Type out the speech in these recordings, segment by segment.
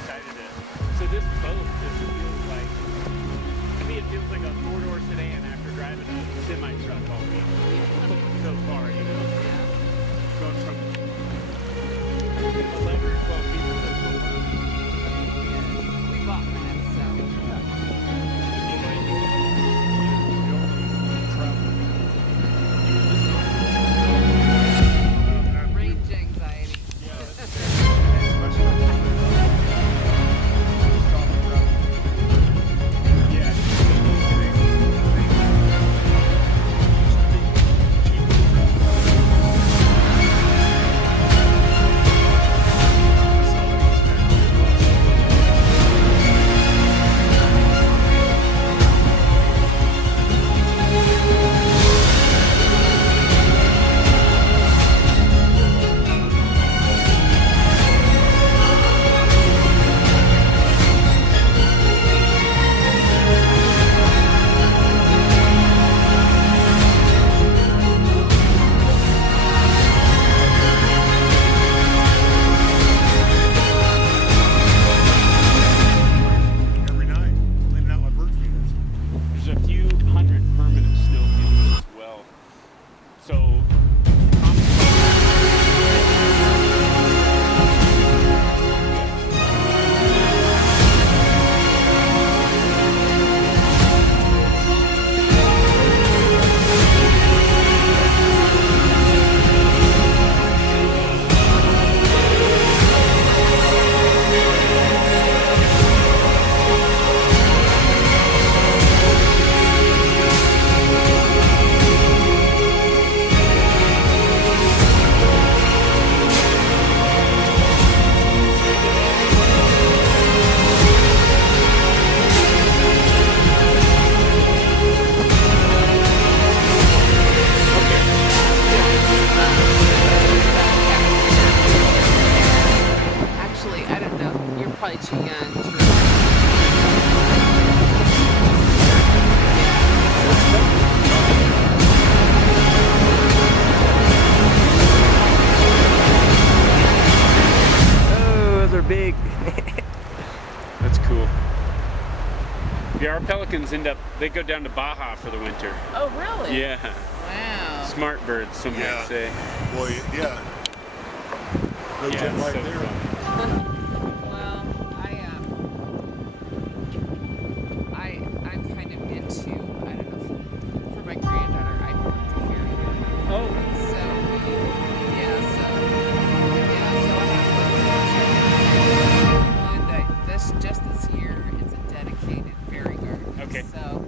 excited to. So this boat just feels like, to me, it feels like a four-door sedan after driving a semi-truck all week. So far, you know, going from 11 or 12 people to 4. We bought that, so. Range anxiety. There's a few hundred permanent snow fields as well. So Actually, I don't know. You're probably too young to. oh, those are big. That's cool. Yeah, our pelicans they go down to Baja for the winter. Oh, really? Yeah. Wow. Smart birds, some might say. Boy, yeah. No Yeah, jet it's right so there. fun. Well, I'm kind of into, I don't know, for my granddaughter, I bought the ferry. Oh. So I have one that just this year, it's a dedicated ferry garden. Okay. So.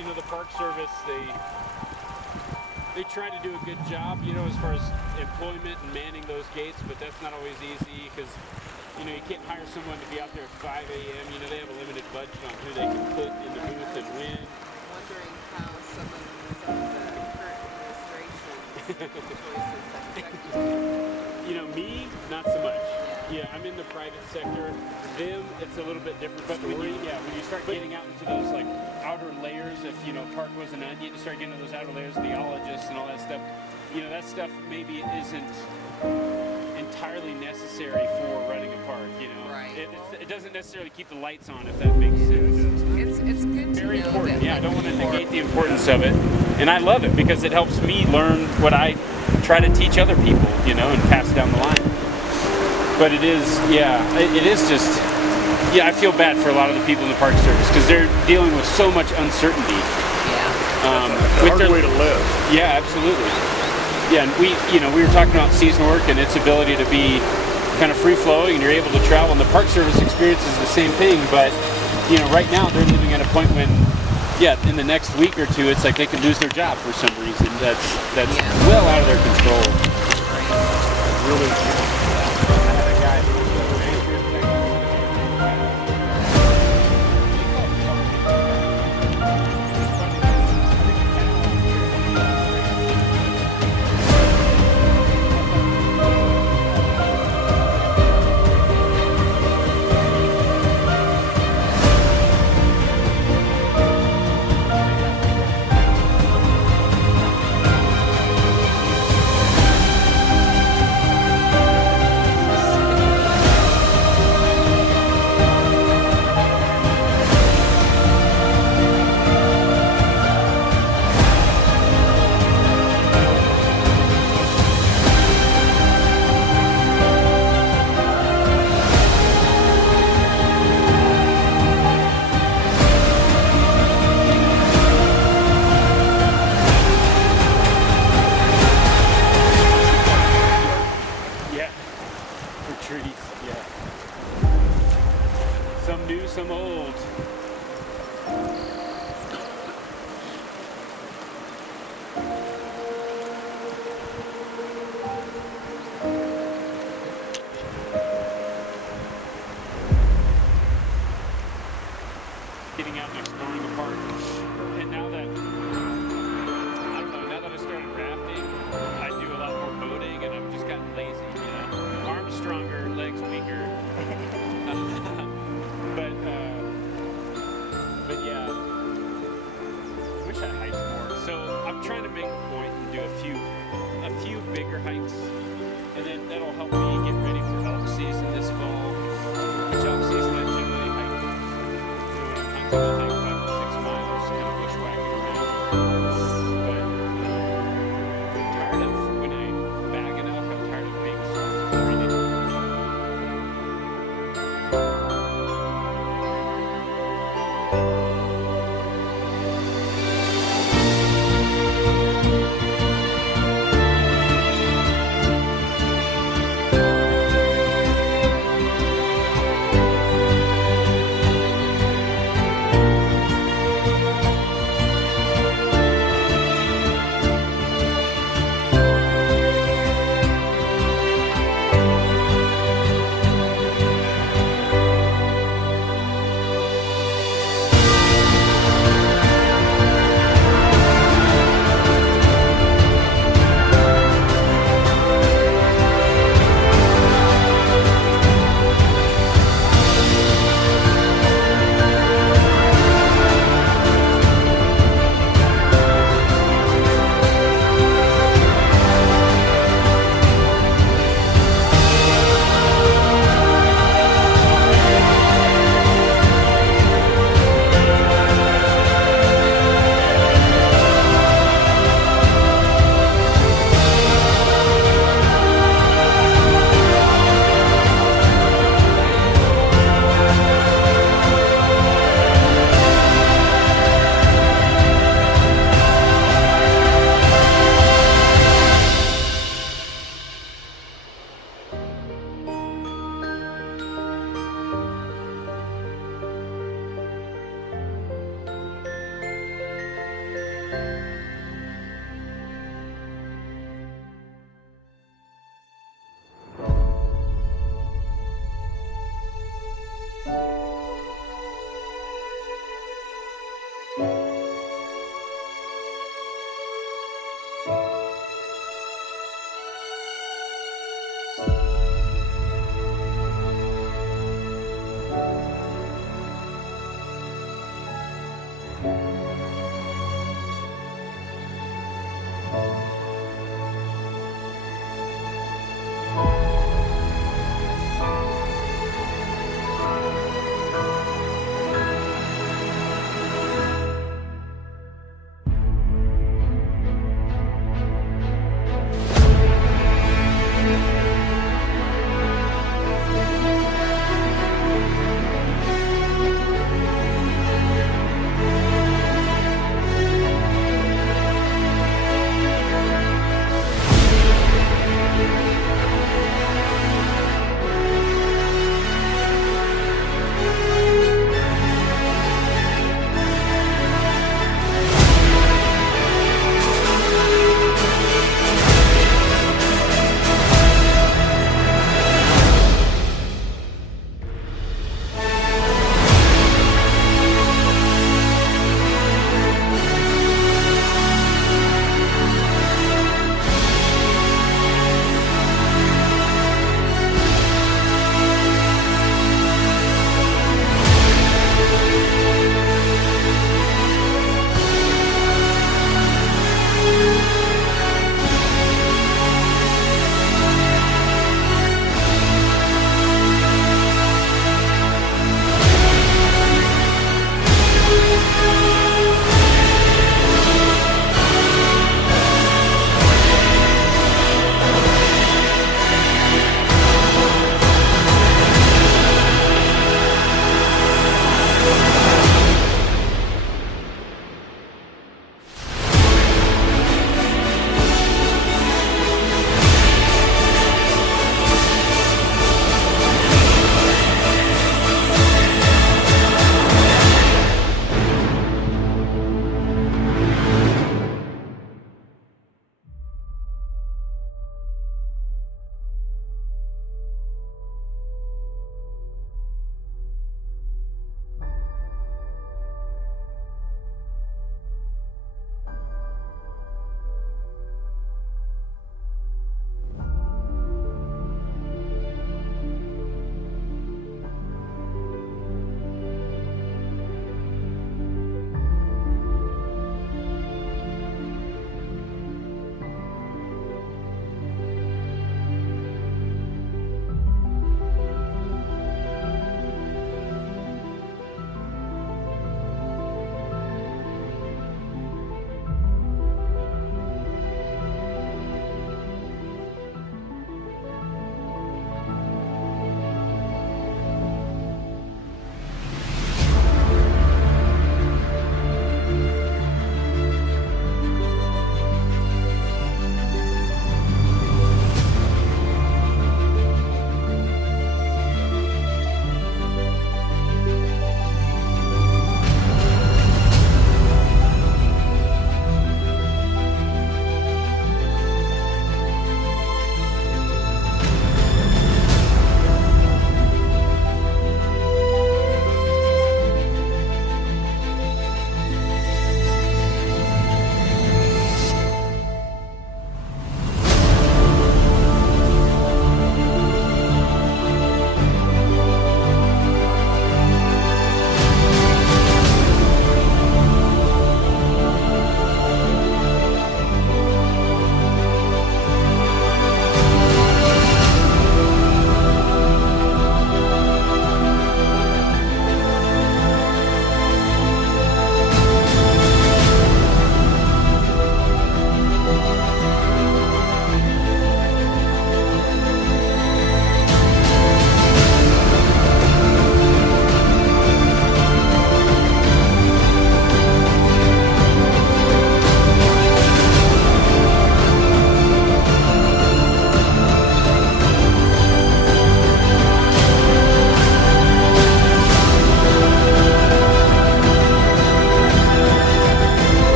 you know, the Park Service, they try to do a good job, you know, as far as employment and manning those gates, but that's not always easy because, you know, you can't hire someone to be out there at 5 a.m. You know, they have a limited budget on who they can put in the booth and when. Wondering how some of the current administration choices have affected you. You know, me, not so much. Yeah, I'm in the private sector. Them, it's a little bit different. But when you start getting out into those like outer layers, if you know Park was an onion, you start getting into those outer layers, the ologists and all that stuff. You know, that stuff maybe isn't entirely necessary for running a park. You know, Right. It doesn't necessarily keep the lights on, if that makes sense. It's good to Very know important. that. Yeah, I don't want to negate the importance of it, and I love it because it helps me learn what I try to teach other people. You know, and pass down the line. But it is, it is just, I feel bad for a lot of the people in the Park Service because they're dealing with so much uncertainty. Yeah. It's a hard way to live. Yeah, absolutely. Yeah, and we were talking about season work and its ability to be kind of free flowing, and you're able to travel. And the Park Service experience is the same thing, but you know, right now they're living at a point when, in the next week or two, it's like they could lose their job for some reason. That's well out of their control. Really. Some new, some old. Getting out and exploring the park. And now that, I don't know, now that I started rafting, I do a lot more boating and I've just gotten lazy, you know. Arms stronger, legs weaker. But yeah, I wish I hiked more. So I'm trying to make a point and do a few bigger hikes, and then that'll help me get ready for elk season this fall. Which elk season I generally hike, you know, when I'm hunting, I'll hike 5 or 6 miles, kind of bushwhacking around. But I'm tired of when I bag an elk. I'm tired of being so frustrated. Bye.